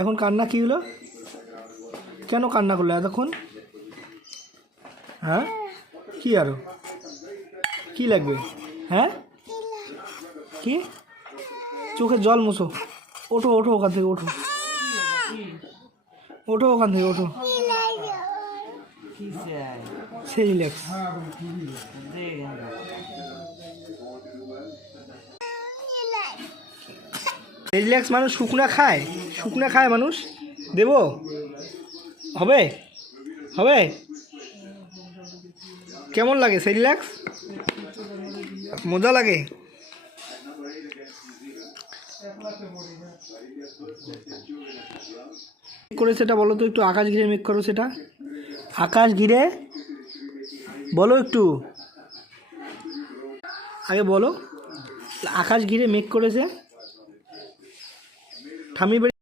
এখন কান্না কী হলো? কেন কান্না করলো এতক্ষণ? হ্যাঁ, কি আরো কি লাগবে? হ্যাঁ, কি? চোখে জল মুছো। ওঠো ওঠো ওখান থেকে, ওঠো ওঠো ওখান থেকে, ওঠো। সেরিল্যাক্স। সেরিল্যাক্স মানুষ শুকনা খায়, শুকনা খায় মানুষ। দেবো? হবে হবে? কেমন লাগে সেরিল্যাক্স? মজা লাগে? করে সেটা বলো তো একটু, আকাশ ঘিরে মেঘ করো সেটা। আকাশ ঘিরে বলো একটু, আগে বলো। আকাশ ঘিরে মেঘ করেছে ঠাম্মি বাড়ি।